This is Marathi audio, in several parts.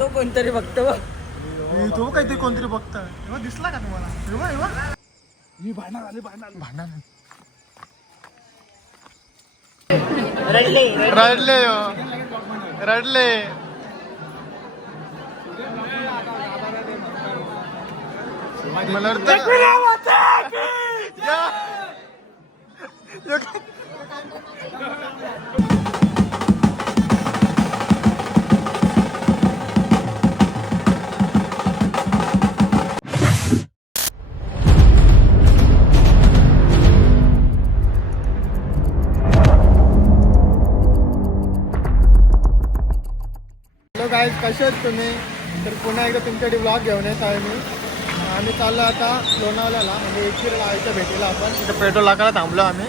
तो कोणतरी बघतो तो काहीतरी कोणतरी बघतं दिसला का तुम्हाला मी भांडण रडले रडले मला गाईज कसे आहेत तुम्ही तर पुन्हा एकदा तुमच्यासाठी ब्लॉग घेऊन येत आहे मी आम्ही चाललो आता लोणावळ्याला म्हणजे एकविरा लावायच्या भेटीला आपण तिथं पेट्रोल टाकायला थांबलो आम्ही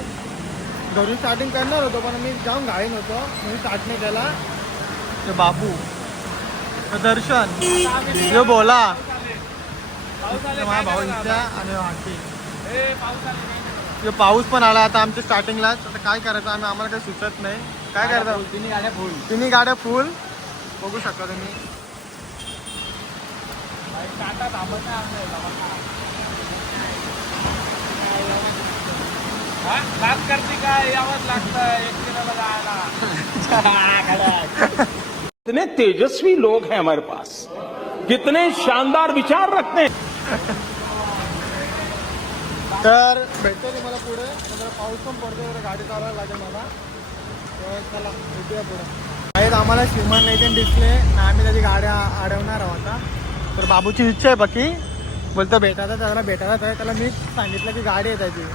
घरून स्टार्टिंग करणार होतो पण मी जाऊन घाईन होतो म्हणून स्टार्ट नाही केला ते बापू दर्शन जो बोला माझा भाऊ इच्छा आणि वाटी पाऊस पण आला आता आमच्या स्टार्टिंगलाच आता काय करायचं आम्हाला काही सुचत नाही काय करायचं तिन्ही गाड्या फुल बघू शकता तुम्ही कितने तेजस्वी लोग हैं हमारे पास कितने शानदार विचार रखते हैं तर भेटतो तुम्हाला पुढे जरा पाऊस पण पडतो गाडी चालवायला लागेल मला चला भेटूया पुढे आहेत आम्हाला श्रीमान लेजंड दिसले ना आम्ही त्याची गाड्या अडवणार आहोत आता तर बाबूची इच्छा आहे बाकी बोलतो भेटायचा त्याला भेटायलाच आहे त्याला मी सांगितलं की गाडी आहे त्याची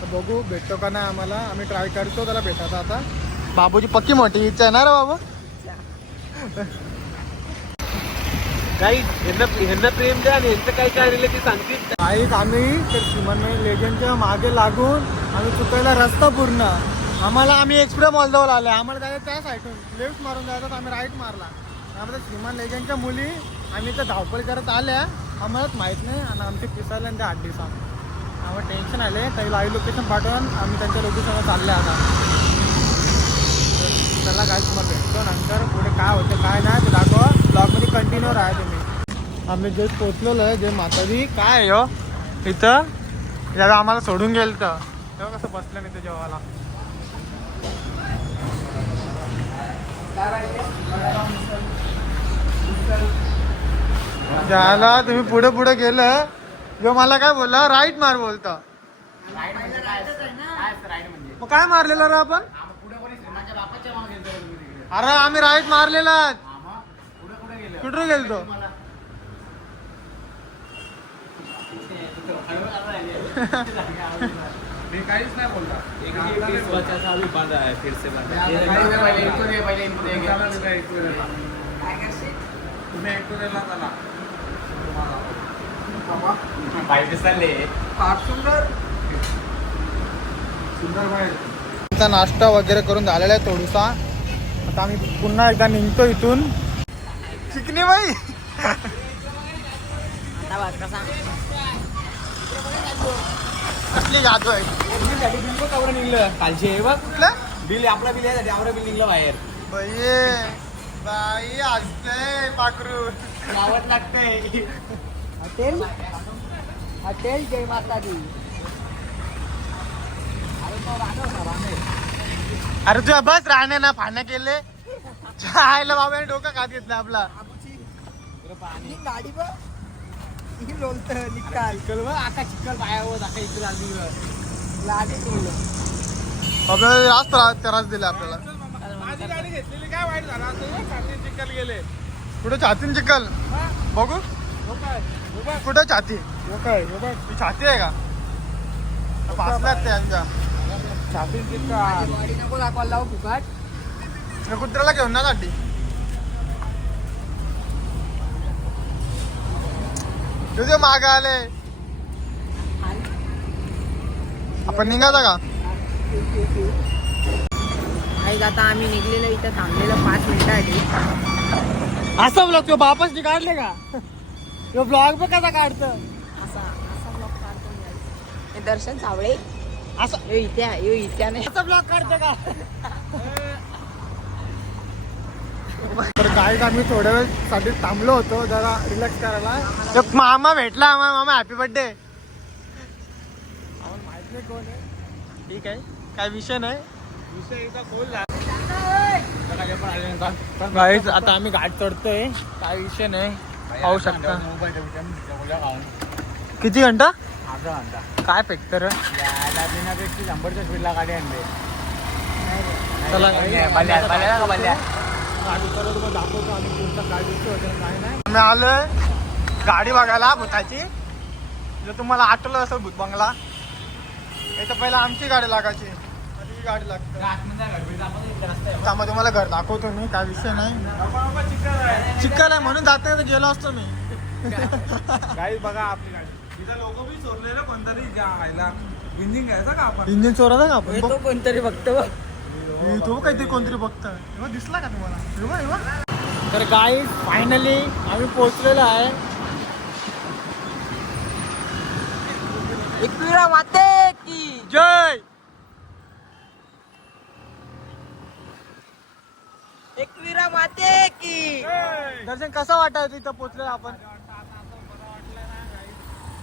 तर बघू भेटतो का नाही आम्हाला आम्ही ट्राय करतो त्याला भेटायचा आता बाबूची पक्की मोठी इच्छा आहे ना रे बाबू ह्यांना प्रेम द्या आणि ह्यांचं काय काय रिलेटिव्ह सांगतील काहीच आम्ही तर श्रीमान लेजंडच्या मागे लागून आम्ही चुकायला रस्ता पूर्ण आम्ही एक्सप्रेस मॉलजवळ आले आम्हाला जायचं त्या साईडून लेफ्ट मारून जायचं तर आम्ही राईट मारला आम्हाला श्रीमान लेजंडच्या मुली आम्ही तर धावपळ करत आल्या आम्हालाच माहीत नाही आणि आमचे पिसायला त्या 8 दिवसात आम्हाला टेन्शन आले तर लाईव्ह लोकेशन पाठवून आम्ही त्यांच्या लोकेशनवर चालले आता त्याला काय तुम्हाला भेटतो नंतर पुढे काय होतं काय नाही ते दाखवा ब्लॉगमध्ये कंटिन्यू राहा तुम्ही आम्ही जे पोचलेलो आहे जे माताजी काय आहे हो इथं याला आम्हाला सोडून गेलं तर तेव्हा कसं बसलं नाही ते जेवायला ज्याला तुम्ही पुढे पुढे गेलं जो मला काय बोलला राईट मार बोलता मग काय मारलेलं रे आपण अरे आम्ही राईट मारलेला कुठे गेलतो मी काहीच नाही बोलता नाश्ता वगैरे करून झालेला आहे थोडासा आता आम्ही पुन्हा एकदा निघतो इथून चिकनी बाई कसली जातोय कालची बघ कुठलं बिल आपला बिल यासाठी आपलं बिल निघलं बाहेर बाई असते पाखरू गावात लागतंय हॉटेल हॉटेल जय माता दी अरे तुझ्या बस राहणे ना पाण्या केले आयला बाबाने डोकं खात घेतलं आपला गाडी बघ लोलत निकाल चिकल बघ आका चिकल पायावर आका इकडे आली लागे आपल्याला जास्त त्रास दिला आपल्याला माझी गाडी घेतलेली काय वाईट झाला छातीन चिखल गेले कुठे छातीन चिखल बघू कुठे छाती ती छाती आहे का पासल्यात त्यांच्या छातीन चिखल गाडी नको दाखवायला लावू फुकाट कुत्र्याला घेऊन ना साठी तुझे माग आले आपण निघाला का आता आम्ही निघलेलो इथं थांबलेलो 5 मिनिटासाठी असा ब्लॉग तो वापस काढले का तो ब्लॉग पण कसा काढतो असा ब्लॉग काढतो दर्शन सावळे असं इथे नाही असा ब्लॉग काढतो का तर गाईज आम्ही थोड्या वेळ साठी थांबलो होतो जरा रिलॅक्स करायला. तो मामा भेटला. मामा हॅपी बर्थडे. माहित नाही कोण आहे. ठीक आहे, काय विषय नाही. गाईज आता आम्ही घाट चढतोय, काय विषय नाही. पाहू शकता. किती घंटा काय फेकत रे. शंभरच्या स्पीडला गाडी आणली. चला दाखवतो आम्ही कोणता गाडी काय नाही. मी आलोय गाडी बघायला भूताची. जर तुम्हाला आठवलं असेल भूत बंगला, तर पहिला आमची गाडी लागायची. ही गाडी लागते. त्यामध्ये तुम्हाला घर दाखवतो मी, काय विषय नाही. चिखल आहे म्हणून जाते तर गेलो असतो मी. गाडी बघा आपली गाडी. तिचा लोगो बी चोरलेलं कोणतरी घ्यायला. इंजिन घ्यायचं का आपण? इंजिन चोराचा का आपण? तो कोणतरी बघतो. तो काहीतरी कोणतरी बघतोय. दिसला का तुम्हाला? तर गाईज फायनली आम्ही पोहोचलेलो आहे. एकविरा माते की जय. एकविरा माते की. दर्शन कसं वाटायचं इथं पोहोचलेलं आपण?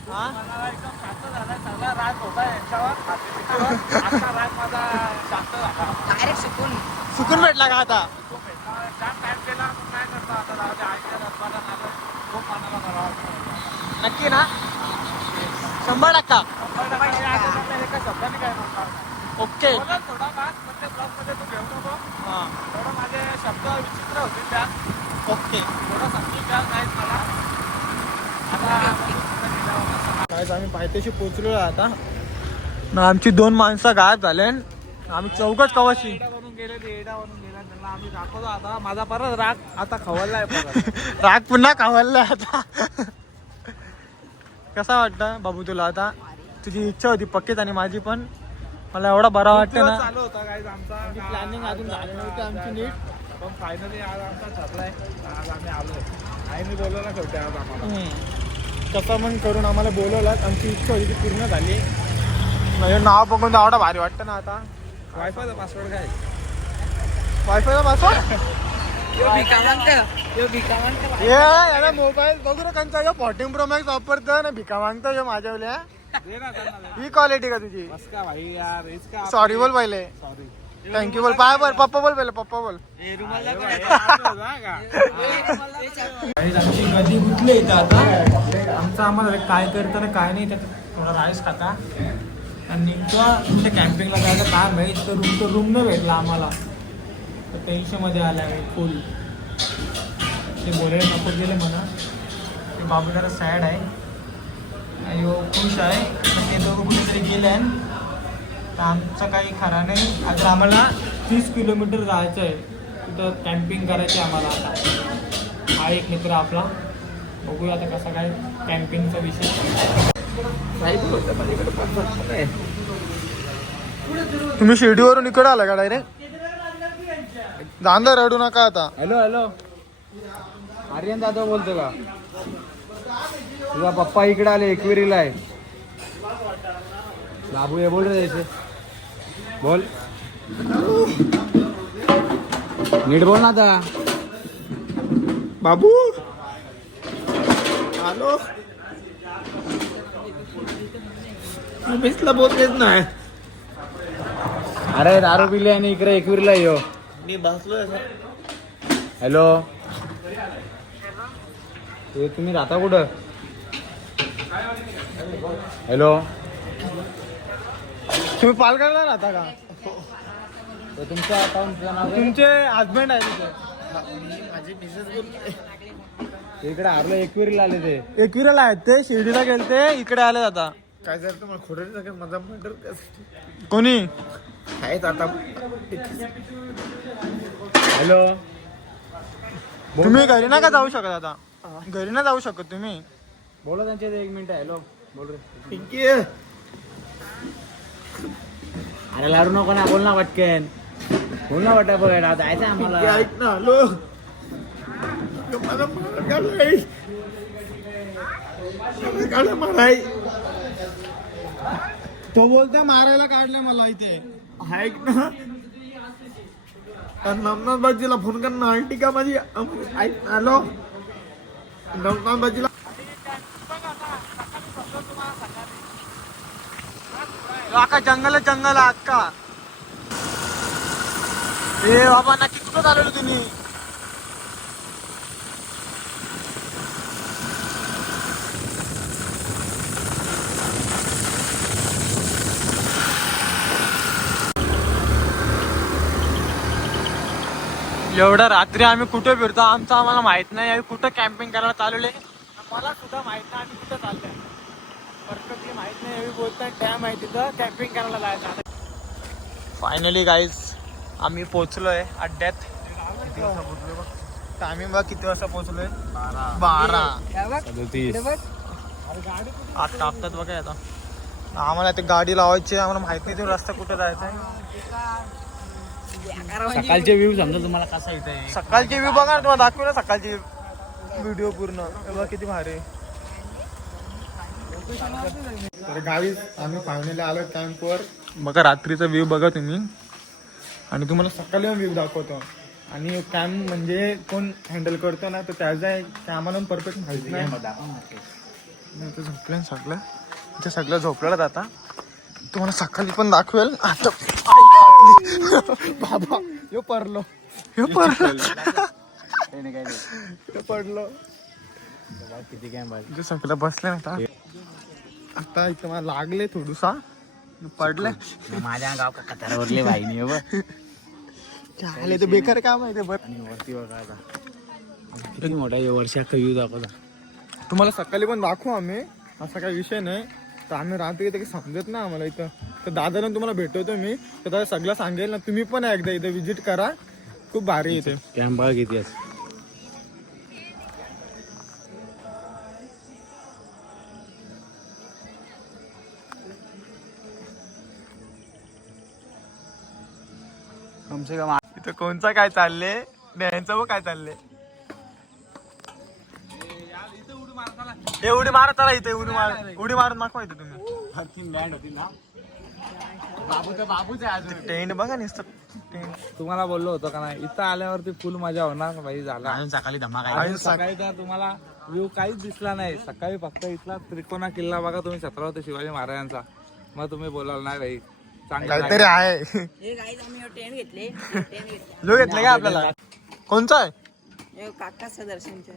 हा डायरेक्ट शिकून सुकून भेटला का आता? नक्की ना? 100%. ओके. हां माझे शब्द विचित्र होते त्या. ओके. थोडं समजून द्या नाही मला. काय आम्ही पायथ्याशी पोहोचलो आता ना. आमची 2 माणसं गायब झाले. आम्ही चौकच कवाशी गेले ते एडावरून गेला. त्यांना आम्ही दाखवतो. आता माझा परत राग आता खवललाय परत. राग पुन्हा खावललाय आता. कसा वाटतं बाबू तुला आता? तुझी इच्छा होती पक्कीच आणि माझी पण. मला एवढा बरा वाटतं ना. चालू होता गाईज आमचा. प्लॅनिंग अजून झाली नव्हती आमची नीट, पण फायनली आज आमचा ठरलाय. आज आम्ही आलोय. आईने बोलवलं शेवटी आज आम्हाला. कसं पण करून आम्हाला बोलवलं. आमची इच्छा होती ती पूर्ण झाली. म्हणजे नाव बघून एवढा भारी वाटतं ना आता. वायफायचा पासवर्ड काय? वायफायचा पासवर्ड भिकावंत. याला मोबाईल बघू ना कंचा. 14 Pro Max वापरतो ना. भिका मागतो माझ्यावल्या. ही क्वालिटी का तुझी? का भाई यार इसका. सॉरी बोल पहिले. सॉरी. थँक्यू बोल. पाय बोल. पप्पा बोल पहिले. पप्पा बोल. आमची गदी गुतली इथं आता. आमचं आम्हाला काय करताना काय नाही. त्यात थोडा राईस खाता आणि निघतो कॅम्पिंगला जायचं. काय माहीत तर रूम नाही भेटला आम्हाला. तर टेन्शनमध्ये आलं आहे फुल. ते बोलायला नको गेले म्हणा. ते बाबू जरा सॅड आहे आणि खुश आहे. पण ते दोघं कुठेतरी गेले आहे. तर आमचं काही खरं नाही. आता आम्हाला 30 किलोमीटर जायचं आहे. तिथं कॅम्पिंग करायचं आहे आम्हाला. आता हा एक मित्र आपला. बघूया आता कसा काय कॅम्पिंगचा विषय. तुम्ही शिर्डीवरून इकडे आला का डायरेक्ट? दांदा रडू नका आता. हॅलो हॅलो आर्यन दादा बोलतो का? तुझा पप्पा इकडे आले. एकविरीला आहे. बाबू हे बोल रे. बोल नीट बोल ना आता. बाबू हॅलो. बिसला बोलतेच नाही. अरे दारू पिली आणि इकडे एकविरीला येऊ. मी बसलोय. हॅलो तुम्ही राहता कुठं? हॅलो तुम्ही पालघरला राहता का? तुमच्या अकाउंटचं नाव काय? तुमचे हजबंड आहे तिथे. इकडे आरलं एकविरीला आले ते. एकविराला आहेत ते. शिर्डीला गेलते. इकडे आले आता. काय जर तुम्हाला खोडे माझा मर्डर कोणी आहेत आता. हॅलो तुम्ही घरी ना का जाऊ शकत आता? घरी ना जाऊ शकत तुम्ही? बोला त्यांच्या 1 मिनिट. हॅलो बोल रे. पिंकी अरे लाडू नको ना. बोल ना पटकन. बोल ना वाटा बघायला जायचं आम्हाला. ऐक ना. हॅलो मला माराय. तो बोलतोय मारायला काढलं मला इथे. ऐक ना. नवनाथ बाजीला फोन कर ना आंटी का माझी हॅलो नवनाथ बाजीला अक्का जंगल जंगल अक्का ए बाबा नक्की कुठं चालवलं तुम्ही एवढं रात्री आम्ही कुठे फिरतो आमचं आम्हाला माहित नाही आम्ही कुठं कॅम्पिंग करायला चालवले मला सुद्धा माहित नाही आम्ही कुठं चाललोय परफेक्टली माहित नाही एवढी बोलतात डॅम आहे तिथं कॅम्पिंग करायला जायचं फायनली गाईज आम्ही पोहोचलोय अड्ड्यात टायमिंग बघ किती वाजता पोहोचलोय 12 आत टाकतात बघा आता आम्हाला ते गाडी लावायची आम्हाला माहित नाही तो रस्ता कुठे जायचा आहे सकाळचे व्ह्यू समजा तुम्हाला कसा येतोय सकाळची व्ह्यू बघा ना तुम्हाला दाखवू ना सकाळची व्हिडिओ पूर्ण बघा किती भारी तर गाईज आम्ही फायनली आलो कॅम्पवर बघा रात्रीचा व्ह्यू बघा तुम्ही आणि तुम्हाला सकाळी व्ह्यू दाखवतो आणि कॅम्प म्हणजे कोण हँडल करतो ना तर त्याचा ते आम्हाला परफेक्ट माहिती नाही झोपलं सगळं ते सगळं झोपलेलं आता तुम्हाला सकाळी पण दाखवेल आता बाबा यो पडलो पडलो किती काय जे सगळं बसले ना आता इथं मला लागले थोडूसा पडले माझ्या गाव कतारावरले वाहिनी चालेल ते बेकार काम आहे ते आणि वरती बघा आता किती मोठा वर्षा व्ह्यू दाखवता तुम्हाला सकाळी पण दाखवू आम्ही असा काही विषय नाही तर आम्ही रात्री इथे काही समजत ना आम्हाला इथं तर दादाला तुम्हाला भेटवतो मी तर दादा सगळं सांगेल ना तुम्ही पण एकदा इथे विजिट करा खूप भारी इथे कॅम्प बघा किती कमसे कम इथं कोणचा काय चालले यांचं काय चालले हे उडी मारत आला इथे उडी मारून दाखवा इथे तुम्ही लँड होती ना बाबूच आहे अजून टेंट बघा नुसतं टेंट तुम्हाला बोललो होतो का नाही इथं आल्यावरती फुल मजा होणार भाई झाला अजून सकाळी धमाका आणि सकाळी तर तुम्हाला व्ह्यू काहीच दिसला नाही सकाळी फक्त इथला त्रिकोणा किल्ला बघा तुम्ही छत्रपती शिवाजी महाराजांचा मग तुम्ही बोलाल नाही भाई चांगला काहीतरी आहे जो घेतले का आपल्याला कोणचा आहे काकाचं दर्शनचं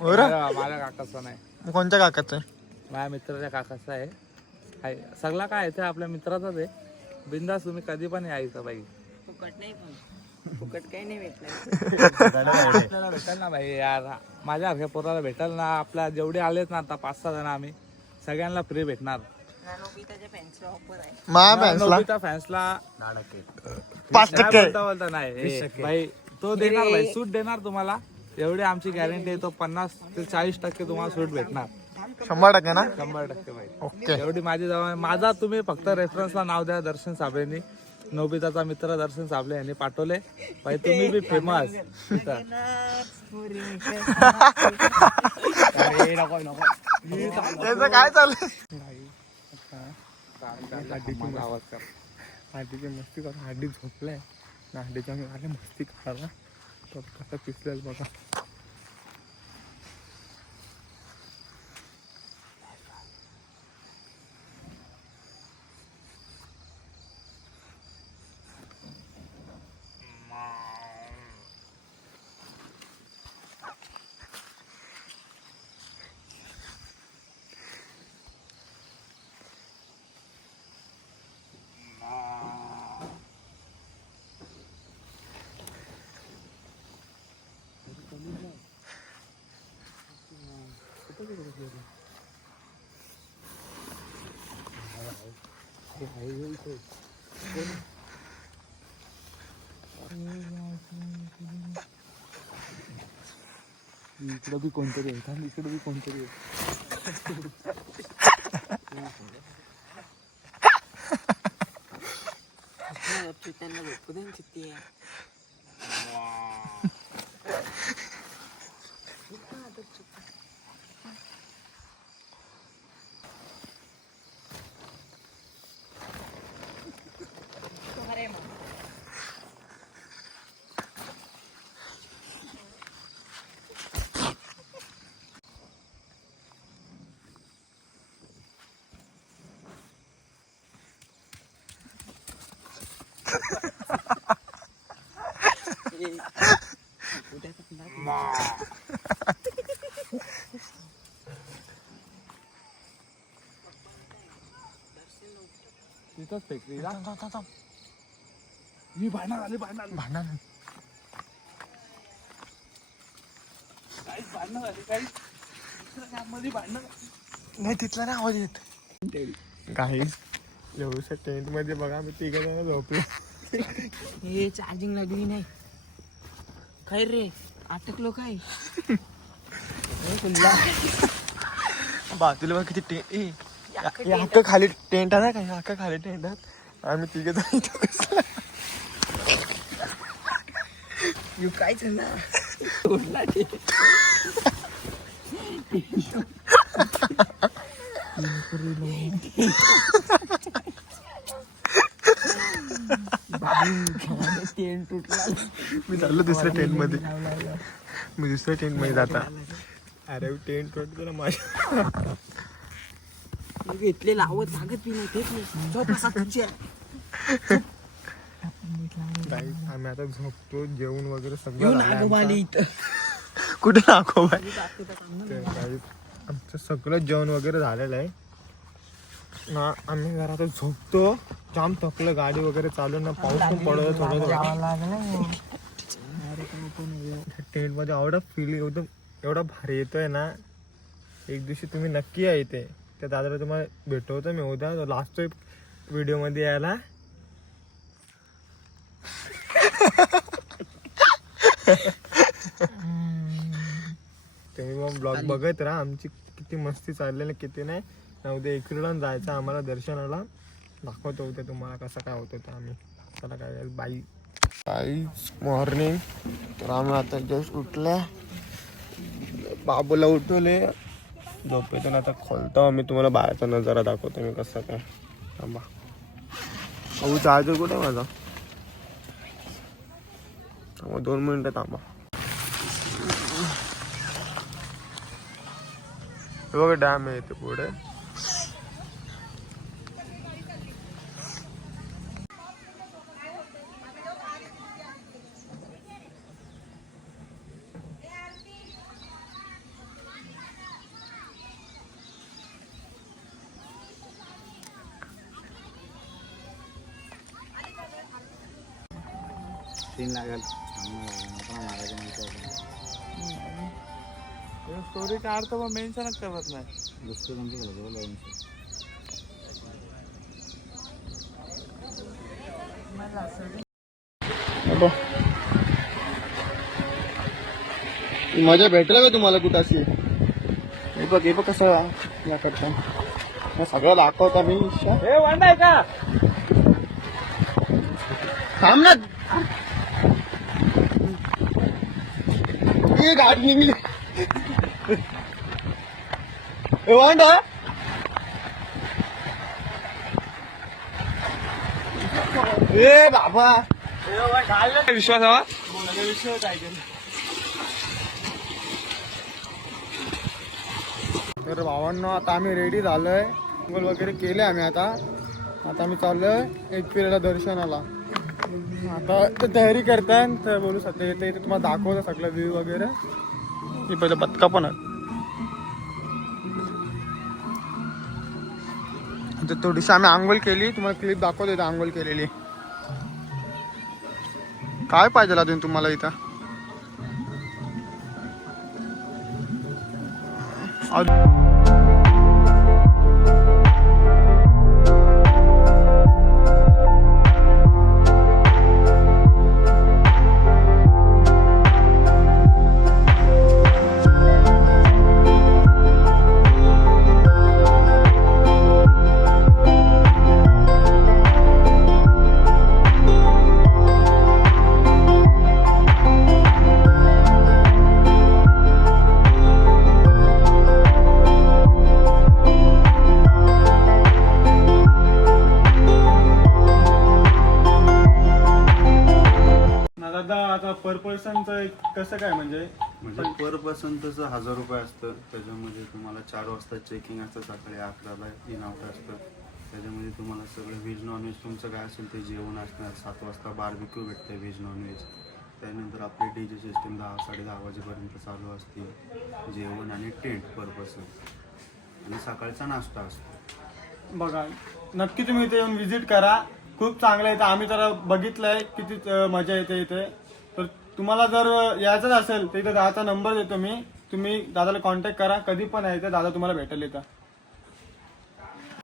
माझ्या काकाचा नाही कोणत्या काकाचं आहे माझ्या मित्राच्या काकाचा आहे सगळा काय आहे ते आपल्या मित्राचाच आहे बिंदास तुम्ही कधी पण यायचं बाई फुकट नाही पण फुकट काही नाही भेटलं आपल्याला भेटेल ना भाई यार माझ्या अख्या पोराला भेटेल ना आपल्या जेवढे आलेत ना आता 5-6 जण आम्ही सगळ्यांना फ्री भेटणार नोबिताच्या फॅन्सचा ऑफर आहे नोबिता फॅन्सला 5% बोलता नाही भाई तो देणार भाई सूट देणार तुम्हाला एवढी आमची गॅरंटी आहे तो 50 ते 40% तुम्हाला सूट भेटणार 100% ना 100% भाई ओके एवढी माझी जवळ माझा तुम्ही फक्त रेफरन्सला नाव द्या दर्शन साबळेंनी नोबिताचा मित्र दर्शन साबळे यांनी पाठवले भाई तुम्ही बी फेमस त्याचं काय चाललंय हाडीची मस्ती करा हाडी झोपलाय हाडीच्या आम्ही आले मस्ती करायला तो कसा पिसलेल बघा इकडं बी कोणतरी आहे इकडं बी कोणतरी त्यांना झोपू दे किती आहे इथंच फेकली का? ही भांडण आली भांडण भांडण काही भांडण झाली काही दुसऱ्या मध्ये भांडण नाही तिथला नाही आवाज येत काही एवढ्या टेंट मध्ये बघा मी तिघ जण झोपलो. हे चार्जिंग लागली नाही काय रे अटकलो काय बाजूला बघ किती टेंट अख्खं खाली टेंट आहे ना काही अख्खं खाली टेंट आहे आम्ही तिघ जण इथं बसलो. यू काय झालं टेंट तुटला मी चाललो दुसऱ्या टेंट मध्ये मी दुसऱ्या टेंट मध्ये जाता अरे टेंट तुटतो ना माझ्या घेतले लावत लागत बी नाही तेच नाही झोप असा तुझ्या आम्ही आता झोपतो जेवण वगैरे येऊन सगळं आगोबाली इथं कुठे दाखव आमचं सगळं जेवण वगैरे झालेलं आहे ना. आम्ही घरात झोपतो जाम थकलं गाडी वगैरे चालू ना पाऊस पण पडत थोडं टेंट मध्ये एवढा फील एकदम एवढा भारी येतोय ना. एक दिवशी तुम्ही नक्की या इथे त्या दादाला तुम्हाला भेटवतो मी उद्या लास्ट व्हिडिओ मध्ये यायला. तुम्ही मग ब्लॉग बघत राहा आमची किती मस्ती चाललेली किती नाही ना. उद्या इकडून जायचं आम्हाला दर्शनाला दाखवतो उद्या तुम्हाला कसं काय होतं ते आम्ही. चला काय बाई मॉर्निंग तर आम्ही आता जस्ट उठल्या बाबूला उठवले झोपेतून आता खोलतो आम्ही तुम्हाला बाहेरचा नजारा दाखवतो मी कसं काय. थांबा अहो चार्जर कुठे माझा 2 मिनिटं थांबा. बघा डॅम आहे इथे पुढे. स्टोरी काढतो पण मेन्शनच करत नाही. मजा भेटला का तुम्हाला कुठं अशी. हे बघ कसं या करता सगळं दाखवता मी. हे वांडा आहे का थांब ना ये गाडी निघली वांडा ए बाबा विश्वासावा तर भावांनो आता आम्ही रेडी झालोय अंघोळ वगैरे केले आम्ही. आता आम्ही चाललोय एकविरेला दर्शनाला. आता ते तयारी करताय तर बोलू शकता इथे तुम्हाला दाखवतं सगळं व्ह्यू वगैरे. हे पहिलं बदका पण आहे थोडीशी आम्ही आंघोळ केली तुम्हाला क्लिप दाखवतो इथं आंघोळ केलेली. काय पाहिजे अजून तुम्हाला इथं. पर पर्सनचं कसं काय म्हणजे पर पर्सन तसं 1000 रुपये असतं. त्याच्यामध्ये तुम्हाला 4 वाजता चेकिंग असतं सकाळी 11ला इन आउट असतं. त्याच्यामध्ये तुम्हाला सगळं व्हेज नॉनव्हेज तुमचं काय असेल ते जेवण असणार. 7 वाजता बार्बिक्यू भेटते व्हेज नॉनव्हेज. त्यानंतर आपली डीजे सिस्टीम 10-10:30 वाजेपर्यंत चालू असते. जेवण आणि टेंट पर पर्सन आणि सकाळचा नाश्ता असतो. बघा नक्की तुम्ही इथे येऊन व्हिजिट करा. खूप चांगलं आहे. इथं आम्ही तर बघितलंय किती मजा येते इथे. तर तुम्हाला जर यायचंच असेल तर इथं दादाचा नंबर देतो मी. तुम्ही दादाला कॉन्टॅक्ट करा. कधी पण यायचं दादा तुम्हाला भेटेल इथं.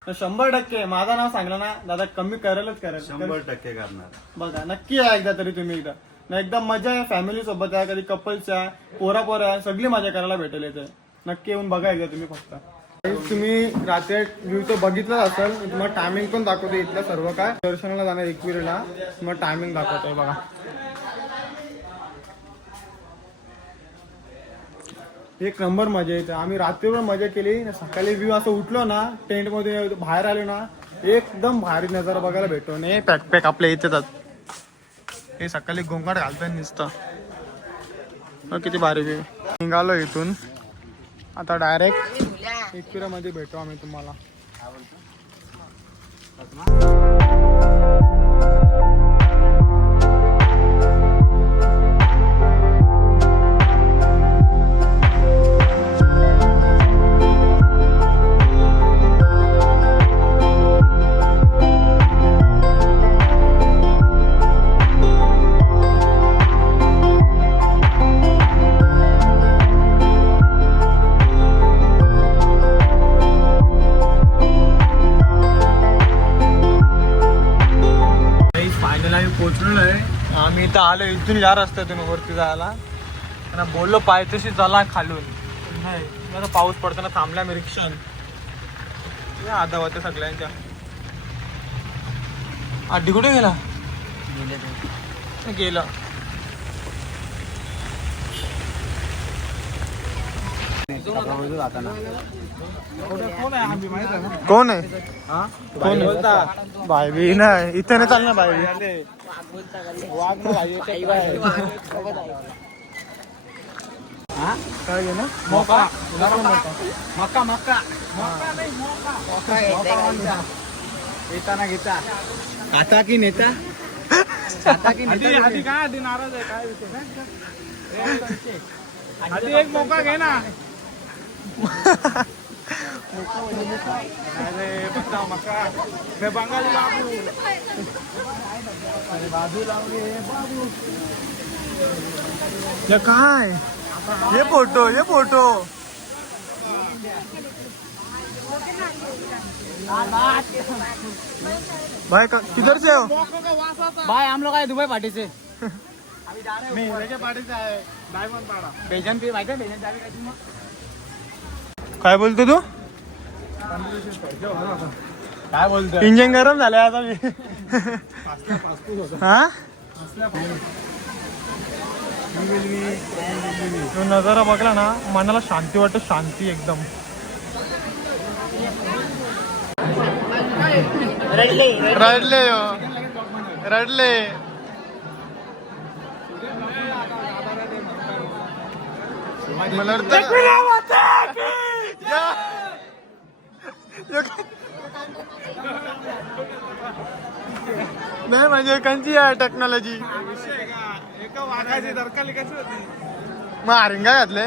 तर 100% माझं नाव सांगलं ना दादा कमी करेलच करेल. 100% करणार. बघा नक्की या एकदा तरी तुम्ही एकदा. ना एकदम मजा आहे. फॅमिली सोबत आहे कधी कपल्सच्या पोरा सगळी मजा करायला भेटेल इथे. नक्की येऊन बघा एकदा तुम्ही फक्त. तुम्ही रात्री व्ह्यू तो बघितलाच असेल. तुम्हाला टायमिंग पण दाखवतो इथलं सर्व काय. दर्शनाला जाणार एकविरीला मग टायमिंग दाखवतोय बघा. एक नंबर मजा येते. आम्ही रात्रीवर मजा केली. सकाळी व्ह्यू असं उठलो ना टेंट मध्ये बाहेर आलो ना एकदम भारी नजारा बघायला भेटतो. नाही पॅक आपल्या इथेच हे सकाळी गोंगाट घालताय नुसतं. किती भारी व्ह्यू. निघालो इथून आता डायरेक्ट एकविरामध्ये भेटू आम्ही तुम्हाला. पोहोचलेलो आहे आम्ही. इथं आलो इथून या रस्त्यातून वरती जायला. त्यांना बोललो पायथ्याशी चला खालून. नाही आता पाऊस पडताना थांबला मी रिक्षान. आधा होत्या सगळ्यांच्या. आधी कुठे गेला गेला. कोण आहे कोण भाई बी नाही इथे नाही चालणार भाई. काय घे ना मका मका मका येताना घेता आता की नेता आता की नेता काय आधी नाराज आहे काय विषय आधी एक मोका घे ना. अरे बता मका मैं बंगाली बाबू. अरे बाजू लावले बाबू. ये काय ये फोटो भाई किधर से हो भाई हम लोग आए दुबई पार्टी से. मी पार्टी से आहे डायमंड पाडा. बेजन पे माहिती आहे बेजन जावे काय तुम्ही. काय बोलतो तू काय बोलतो. इंजिन गरम झालंय आता मी. हा तो नजारा बघला ना मनाला शांती वाटत. शांती एकदम. रडले रडले. मला नाही म्हणजे कंची आहे टेक्नॉलॉजी. एका वाघाची दरकाली कशी होती. मग आरिंगा घातले.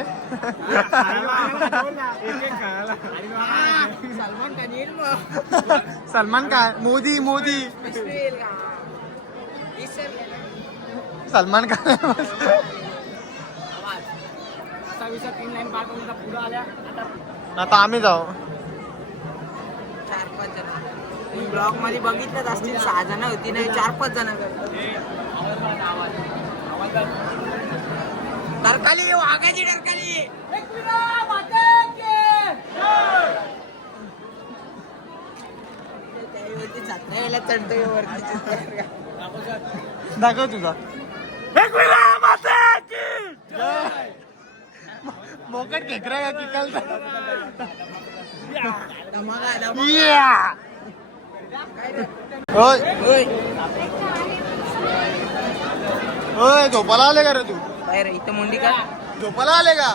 सलमान काय मोदी सलमान काय. आता आम्ही जाऊ. 4-5 जण ब्लॉग मध्ये बघितलंच असतील. 6 जण होती नाही 4-5 जण. डरकाली वाघाची डरकाली. छत्र्याला चढतोय वरती. दाखव तुझा मोकट खेकरा का किकलता. होय झोपाला आले का रे तू. काय रे इथं मुंडी का झोपाला आले का.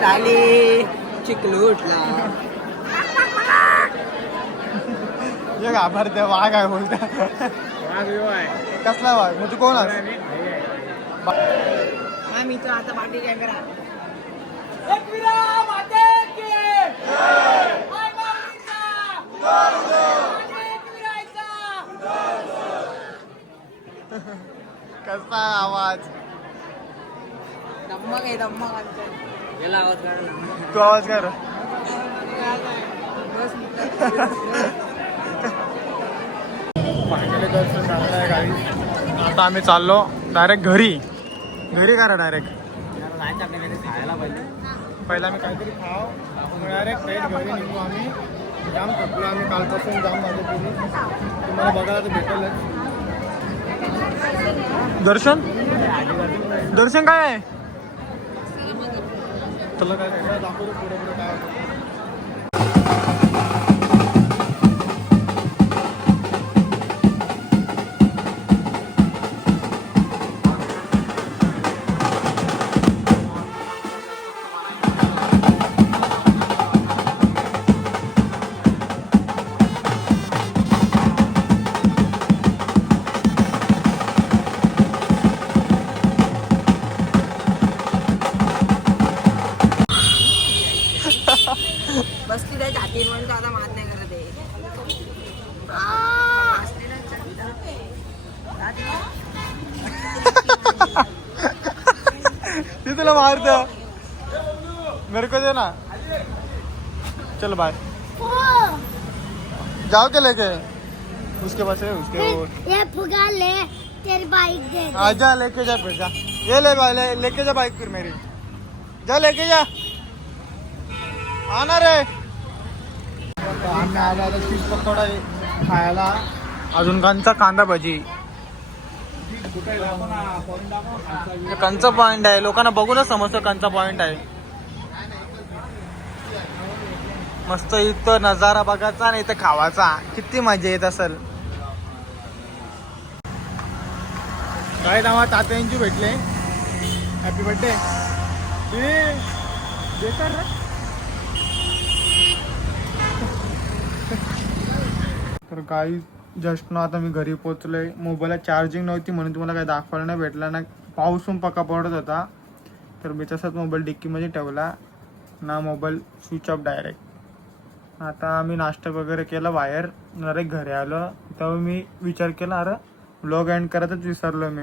झाली चिखलू उठला. घाबरते वाघ आहे बोलता. कसला वाघ मग तू कोण आहेस. हा मित्र आता पाठी कॅमेरा कसा आवाज धम्मक आहे धम्मक गेला आवाज काढ तू आवाज कर फायनली दर्शन झालेलं आहे गाडी. आता आम्ही चाललो डायरेक्ट घरी करा डायरेक्ट खायला पाहिजे पहिला आम्ही काहीतरी खाव डायरेक्ट ट्रेन घरी निघू आम्ही. जाम थकलो आम्ही कालपासून जाम माझं केली तुम्हाला बघायला तर भेटेलच. दर्शन काय आहे तुला काय दाखवतो पुढे पुढे काय होतं. बसली त्या छातीवर म्हणून आता मात नाही करत ती तुला मारत मेरे को दे ना. चलो बाय जाओ के लेके उसके पास है उसके वो ये फुगा ले तेरी बाइक दे दे। आजा लेके जा फिर जा ये लेके जा बाइक फिर मेरी जा लेके जा आना रे. आम्ही आलो आता चीज पकोडा खायला अजून कांचा कांदा भजी कंचा पॉइंट आहे लोकांना बघूनच समजतं कंचा पॉइंट आहे. मस्त इथं नजारा बघायचा आणि इथं खावाचा किती मजा येत असेल. काय नावा तात्यांची भेटले हॅपी बर्थडे तर काही जस्ट ना आता मी घरी पोहोचलोय. मोबाईलला चार्जिंग नव्हती म्हणून तुम्हाला काही दाखवायला नाही भेटला ना. पाऊस पण पक्का पडत होता तर मी तसाच मोबाईल डिक्कीमध्ये ठेवला ना. Mobile switch off direct. आता आम्ही नाश्ता वगैरे केला बाहेर डायरेक्ट घरी आलो. तेव्हा मी विचार केला अरे ब्लॉग एंड करतच विसरलो मी.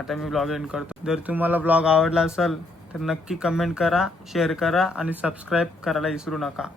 आता मी ब्लॉग एंड करतो. जर तुम्हाला ब्लॉग आवडला असेल तर नक्की कमेंट करा शेअर करा आणि सबस्क्राईब करायला विसरू नका.